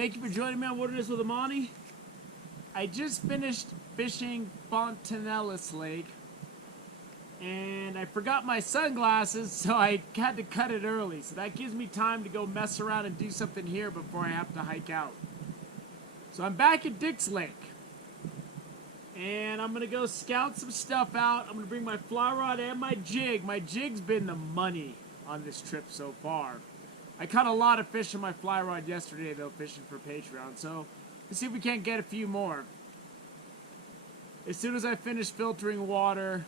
Thank you for joining me on Wilderness with Amani. I just finished fishing Fontanellis Lake, and I forgot my sunglasses, so I had to cut it early. So that gives me time to go mess around and do something here before I have to hike out. So I'm back at Dick's Lake, and I'm gonna go scout some stuff out. I'm gonna bring my fly rod and my jig. My jig's been the money on this trip so far. I caught a lot of fish on my fly rod yesterday, though, fishing for Patreon. So let's see if we can't get a few more. As soon as I finish filtering water,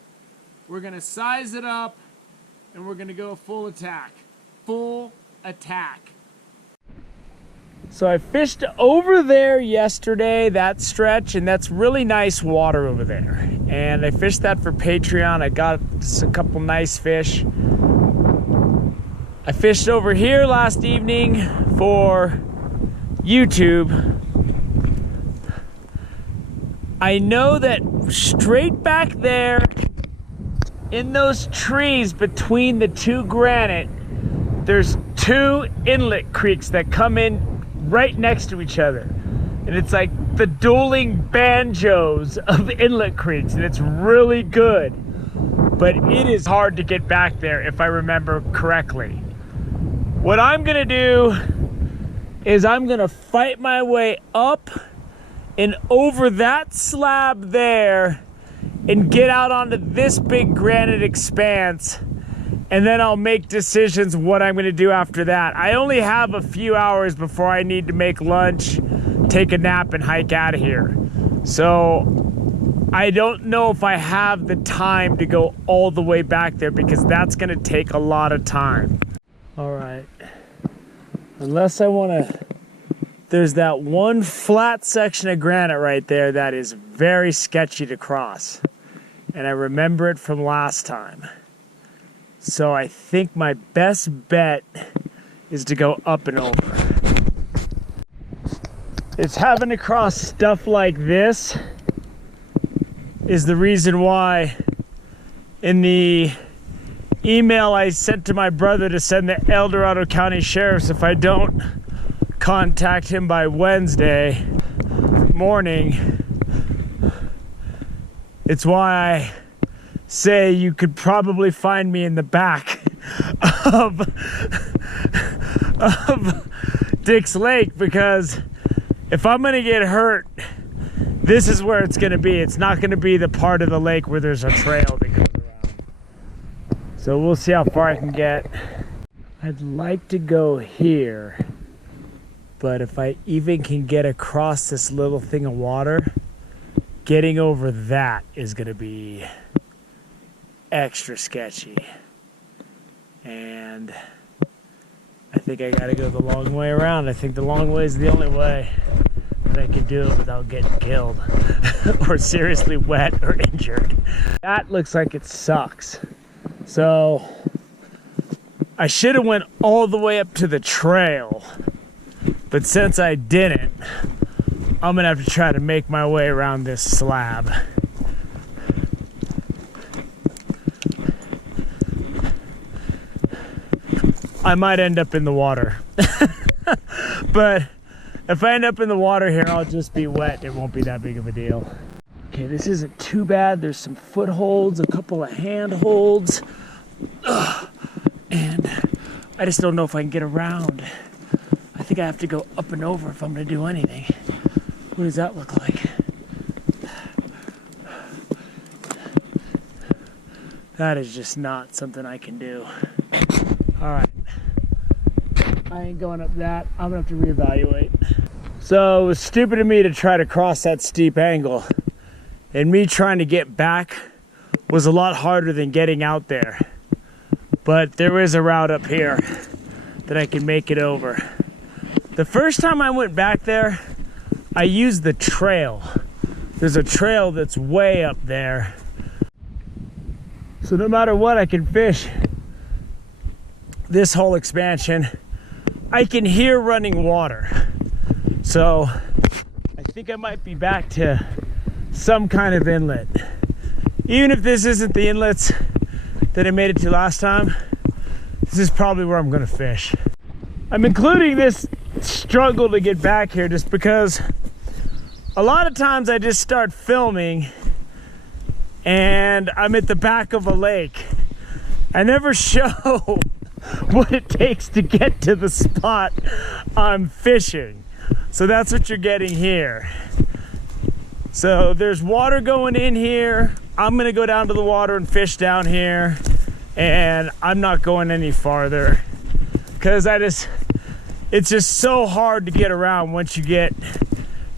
we're going to size it up, and we're going to go full attack. Full attack. So I fished over there yesterday, that stretch, and that's really nice water over there. And I fished that for Patreon. I got a couple nice fish. I fished over here last evening for YouTube. I know that straight back there in those trees between the two granite, there's two inlet creeks that come in right next to each other. And it's like the dueling banjos of inlet creeks, and it's really good. But it is hard to get back there if I remember correctly. What I'm gonna do is I'm gonna fight my way up and over that slab there and get out onto this big granite expanse, and then I'll make decisions what I'm gonna do after that. I only have a few hours before I need to make lunch, take a nap, and hike out of here. So I don't know if I have the time to go all the way back there because that's gonna take a lot of time. All right, unless I wanna, there's that one flat section of granite right there that is very sketchy to cross. And I remember it from last time. So I think my best bet is to go up and over. It's having to cross stuff like this is the reason why in the email I sent to my brother to send the El Dorado County Sheriff's, if I don't contact him by Wednesday morning, it's why I say you could probably find me in the back of Dick's Lake, because if I'm gonna get hurt, this is where it's gonna be. It's not gonna be the part of the lake where there's a trail that goes around. So we'll see how far I can get. I'd like to go here, but if I even can get across this little thing of water, getting over that is gonna be extra sketchy. And I think I gotta go the long way around. I think the long way is the only way that I can do it without getting killed or seriously wet or injured. That looks like it sucks. So I should have went all the way up to the trail, but since I didn't, I'm gonna have to try to make my way around this slab. I might end up in the water. But if I end up in the water here, I'll just be wet. It won't be that big of a deal. Okay, this isn't too bad. There's some footholds, a couple of handholds. And I just don't know if I can get around. I think I have to go up and over if I'm gonna do anything. What does that look like? That is just not something I can do. All right, I ain't going up that. I'm gonna have to reevaluate. So it was stupid of me to try to cross that steep angle, and me trying to get back was a lot harder than getting out there. But there is a route up here that I can make it over. The first time I went back there, I used the trail. There's a trail that's way up there. So no matter what, I can fish this whole expansion. I can hear running water. So I think I might be back to some kind of inlet. Even if this isn't the inlets that I made it to last time, this is probably where I'm gonna fish. I'm including this struggle to get back here just because a lot of times I just start filming and I'm at the back of a lake. I never show what it takes to get to the spot I'm fishing. So that's what you're getting here. So there's water going in here. I'm gonna go down to the water and fish down here, and I'm not going any farther because it's just so hard to get around once you get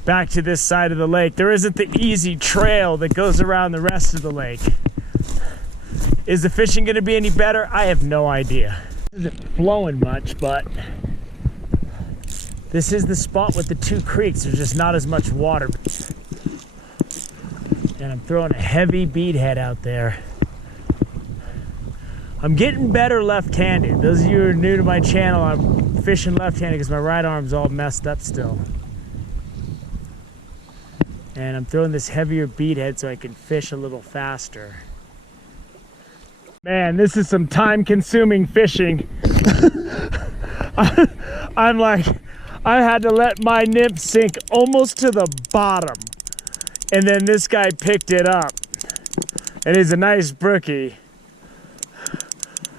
back to this side of the lake. There isn't the easy trail that goes around the rest of the lake. Is the fishing gonna be any better? I have no idea. It isn't flowing much, but this is the spot with the two creeks. There's just not as much water. And I'm throwing a heavy bead head out there. I'm getting better left-handed. Those of you who are new to my channel, I'm fishing left-handed because my right arm's all messed up still. And I'm throwing this heavier bead head so I can fish a little faster. Man, this is some time-consuming fishing. I'm like, I had to let my nymph sink almost to the bottom. And then this guy picked it up. And he's a nice brookie.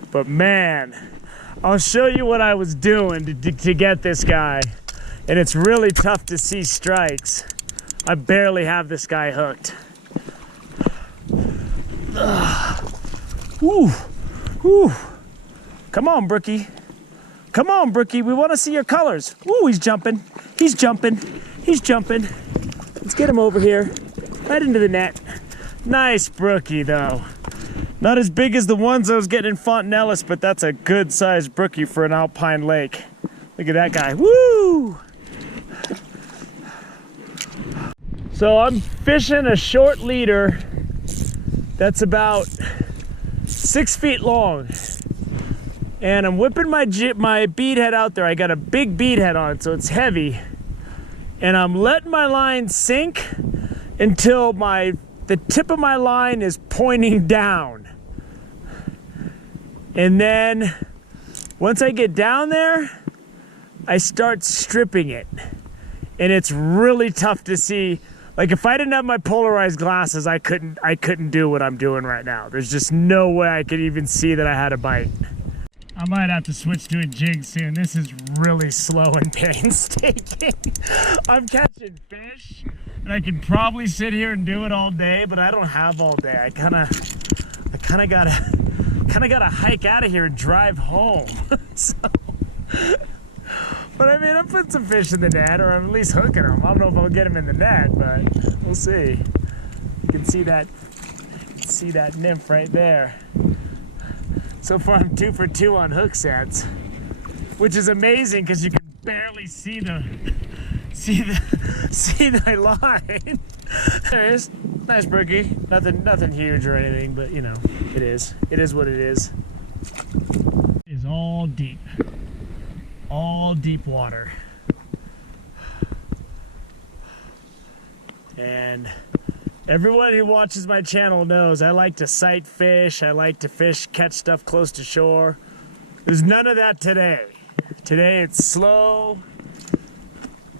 But man, I'll show you what I was doing to get this guy. And it's really tough to see strikes. I barely have this guy hooked. Woo, woo. Come on, brookie. Come on, brookie. We want to see your colors. Ooh, he's jumping. He's jumping. He's jumping. Let's get him over here. Right into the net. Nice brookie, though. Not as big as the ones I was getting in Fontanellis, but that's a good-sized brookie for an alpine lake. Look at that guy. Woo! So I'm fishing a short leader that's about 6 feet long. And I'm whipping my bead head out there. I got a big bead head on, so it's heavy. And I'm letting my line sink until the tip of my line is pointing down. And then once I get down there, I start stripping it. And it's really tough to see. Like if I didn't have my polarized glasses, I couldn't do what I'm doing right now. There's just no way I could even see that I had a bite. I might have to switch to a jig soon. This is really slow and painstaking. I'm catching fish, and I could probably sit here and do it all day, but I don't have all day. I kind of gotta hike out of here and drive home. But I mean, I'm putting some fish in the net, or I'm at least hooking them. I don't know if I'll get them in the net, but we'll see. You can see that nymph right there. So far, I'm 2 for 2 on hook sets, which is amazing because you can barely see the line. There it is. Nice brookie. Nothing huge or anything, but you know, it is. It is what it is. It is all deep water. And everyone who watches my channel knows I like to sight fish. I like to catch stuff close to shore. There's none of that today. Today it's slow.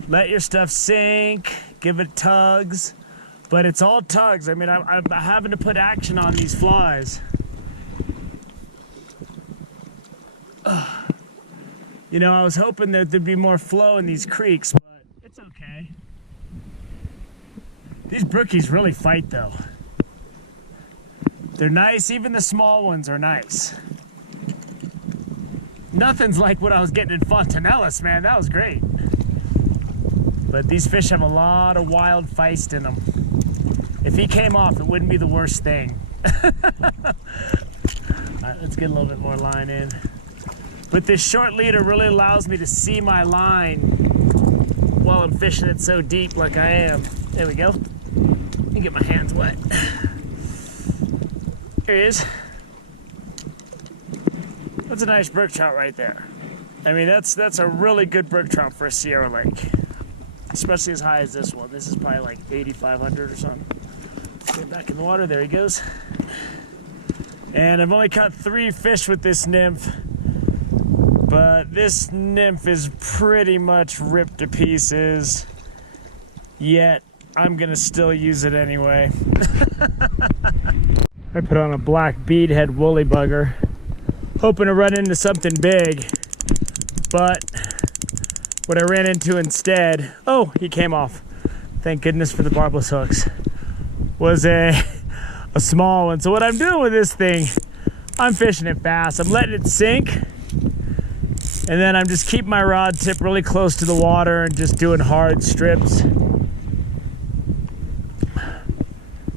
Let your stuff sink. Give it tugs. But it's all tugs. I mean, I'm having to put action on these flies. You know, I was hoping that there'd be more flow in these creeks, but it's okay. These brookies really fight, though. They're nice. Even the small ones are nice. Nothing's like what I was getting in Fontanellis, man. That was great. But these fish have a lot of wild feist in them. If he came off, it wouldn't be the worst thing. All right, let's get a little bit more line in. But this short leader really allows me to see my line while I'm fishing it so deep like I am. There we go. Let me get my hands wet. There he is. That's a nice brook trout right there. I mean, that's a really good brook trout for a Sierra Lake. Especially as high as this one. This is probably like 8,500 or something. Get back in the water. There he goes. And I've only caught 3 fish with this nymph. But this nymph is pretty much ripped to pieces, yet I'm gonna still use it anyway. I put on a black beadhead woolly bugger, hoping to run into something big, but what I ran into instead, oh, he came off. Thank goodness for the barbless hooks. Was a small one. So what I'm doing with this thing, I'm fishing it fast. I'm letting it sink, and then I'm just keeping my rod tip really close to the water and just doing hard strips.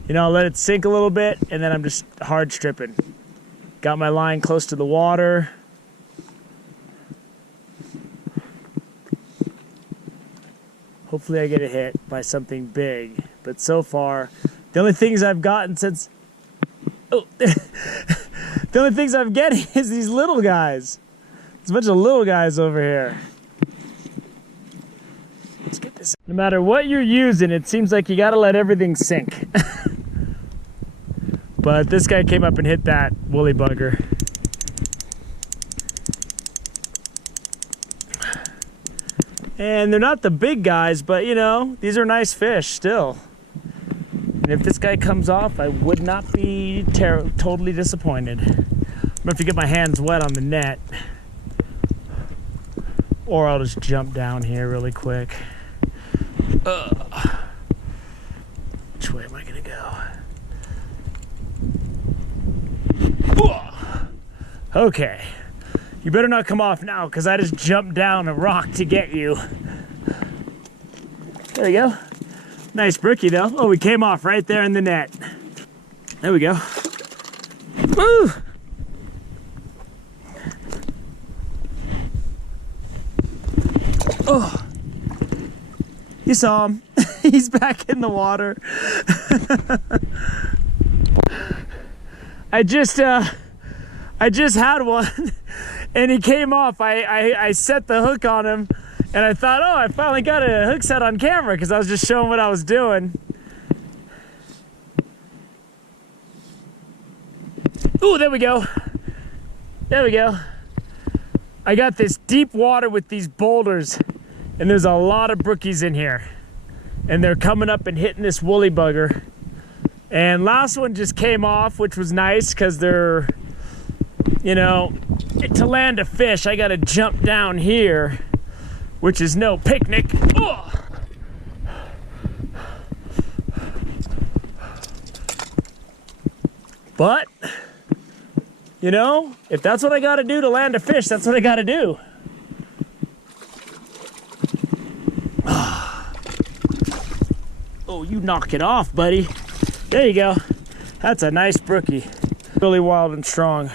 You know, I'll let it sink a little bit, and then I'm just hard stripping. Got my line close to the water. Hopefully I get a hit by something big. But so far, the only things I've gotten since... Oh, the only things I'm getting is these little guys. There's a bunch of little guys over here. Let's get this. No matter what you're using, it seems like you gotta let everything sink. But this guy came up and hit that woolly bugger. And they're not the big guys, but you know, these are nice fish still. And if this guy comes off, I would not be totally disappointed. I'm gonna have to get my hands wet on the net, or I'll just jump down here really quick. Which way am I gonna go? Okay. You better not come off now, because I just jumped down a rock to get you. There you go. Nice brookie though. Oh, we came off right there in the net. There we go. Woo! Oh, you saw him. He's back in the water. I just had one. And he came off. I set the hook on him, and I thought, oh, I finally got a hook set on camera because I was just showing what I was doing. Ooh, there we go. There we go. I got this deep water with these boulders, and there's a lot of brookies in here. And they're coming up and hitting this woolly bugger. And last one just came off, which was nice because they're, you know, to land a fish, I gotta jump down here, which is no picnic. Oh! But, you know, if that's what I gotta do to land a fish, that's what I gotta do. Oh, you knock it off, buddy. There you go. That's a nice brookie. Really wild and strong.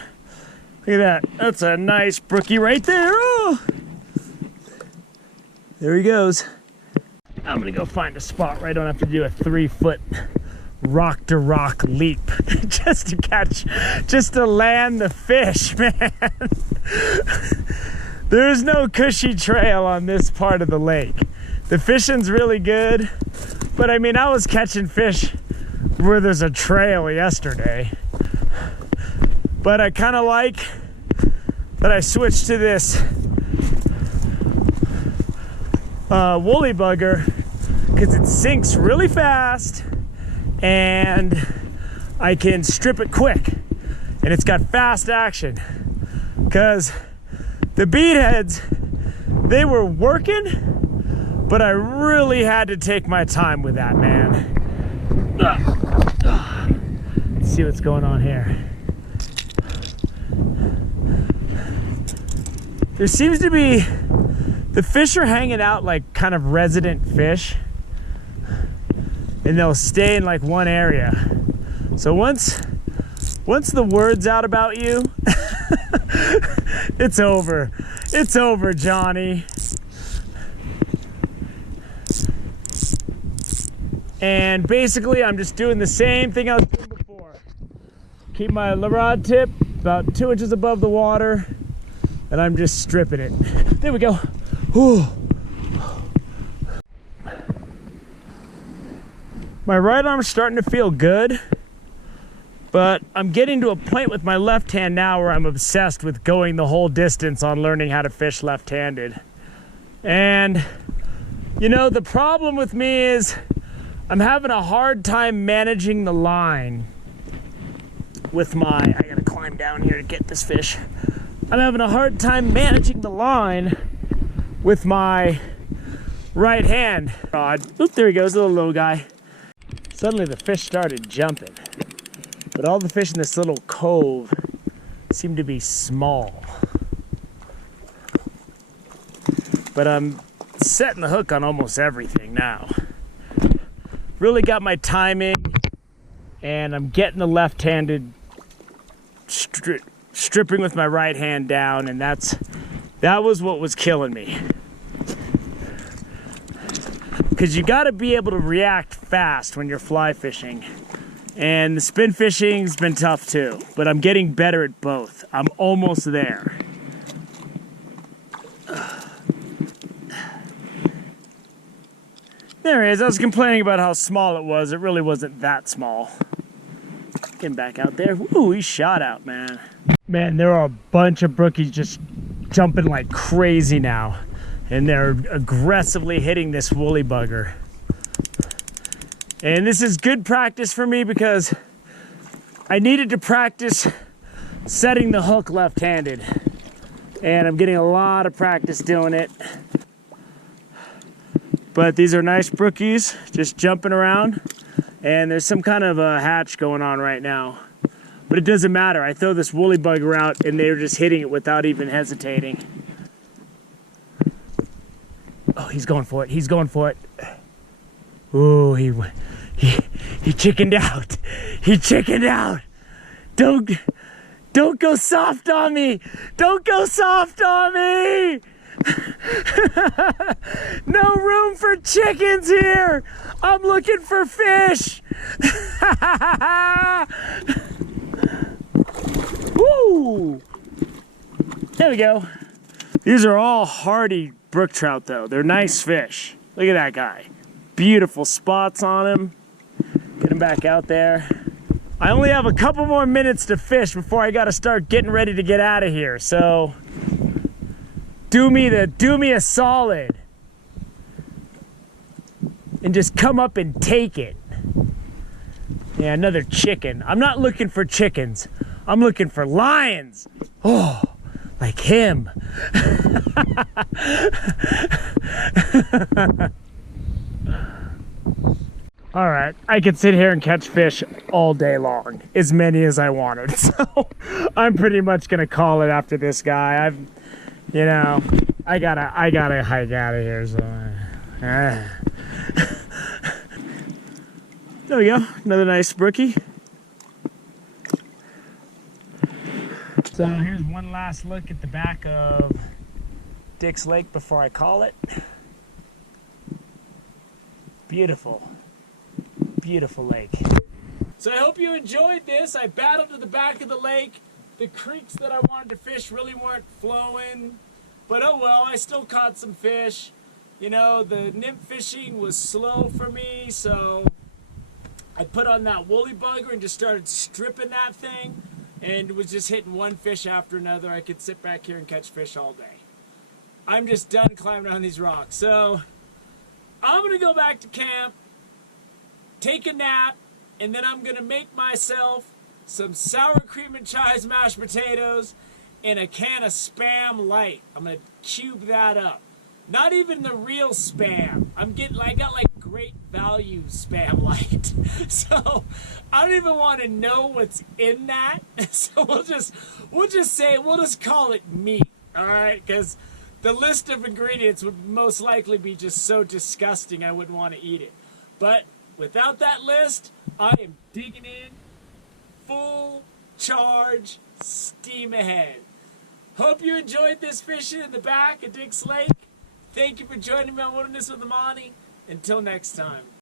Look at that. That's a nice brookie right there. Oh! There he goes. I'm gonna go find a spot where I don't have to do a 3-foot rock to rock leap just to land the fish, man. There's no cushy trail on this part of the lake. The fishing's really good, but I mean, I was catching fish where there's a trail yesterday. But I kind of like that I switched to this woolly bugger because it sinks really fast and I can strip it quick, and it's got fast action. Because the beadheads, they were working, but I really had to take my time with that, man. Let's see what's going on here. There seems to be, the fish are hanging out like kind of resident fish, and they'll stay in like one area. So once the word's out about you, it's over. It's over, Johnny. And basically, I'm just doing the same thing I was doing before. Keep my rod tip about 2 inches above the water, and I'm just stripping it. There we go. Ooh. My right arm's starting to feel good, But I'm getting to a point with my left hand now where I'm obsessed with going the whole distance on learning how to fish left-handed. And, you know, the problem with me is I'm having a hard time managing the line with my, I gotta climb down here to get this fish. I'm having a hard time managing the line with my right hand rod. Oop, there he goes, a little guy. Suddenly the fish started jumping. But all the fish in this little cove seem to be small. But I'm setting the hook on almost everything now. Really got my timing, and I'm getting the left-handed stripping with my right hand down, and that was what was killing me. Because you got to be able to react fast when you're fly fishing. And the spin fishing's been tough too, but I'm getting better at both. I'm almost there. There he is. I was complaining about how small it was. It really wasn't that small. Getting back out there. Ooh, he shot out, man. Man, there are a bunch of brookies just jumping like crazy now. And they're aggressively hitting this woolly bugger. And this is good practice for me because I needed to practice setting the hook left-handed. And I'm getting a lot of practice doing it. But these are nice brookies, just jumping around. And there's some kind of a hatch going on right now. But it doesn't matter. I throw this woolly bugger out and they're just hitting it without even hesitating. Oh, he's going for it. He's going for it. Ooh, he chickened out. He chickened out. Don't go soft on me. Don't go soft on me. No room for chickens here. I'm looking for fish. Woo! There we go. These are all hardy brook trout though. They're nice fish. Look at that guy. Beautiful spots on him. Get him back out there. I only have a couple more minutes to fish before I gotta start getting ready to get out of here. So do me a solid and just come up and take it. Yeah, another chicken. I'm not looking for chickens. I'm looking for lions. Oh, like him. All right, I could sit here and catch fish all day long, as many as I wanted. So I'm pretty much gonna call it after this guy. You know, I gotta hike out of here. So, there we go, another nice brookie. So here's one last look at the back of Dick's Lake before I call it. Beautiful, beautiful lake. So I hope you enjoyed this. I battled to the back of the lake. The creeks that I wanted to fish really weren't flowing, but oh well, I still caught some fish. You know, the nymph fishing was slow for me, so I put on that woolly bugger and just started stripping that thing, and was just hitting one fish after another. I could sit back here and catch fish all day. I'm just done climbing on these rocks. So I'm gonna go back to camp, take a nap, and then I'm gonna make myself some sour cream and chives mashed potatoes and a can of Spam Light. I'm gonna cube that up. Not even the real Spam. I got like great value Spam Light. So I don't even want to know what's in that. So we'll just call it meat. All right, because the list of ingredients would most likely be just so disgusting I wouldn't want to eat it. But without that list, I am digging in, full charge, steam ahead. Hope you enjoyed this fishing in the back of Dick's Lake. Thank you for joining me on Wilderness with Amani. Until next time.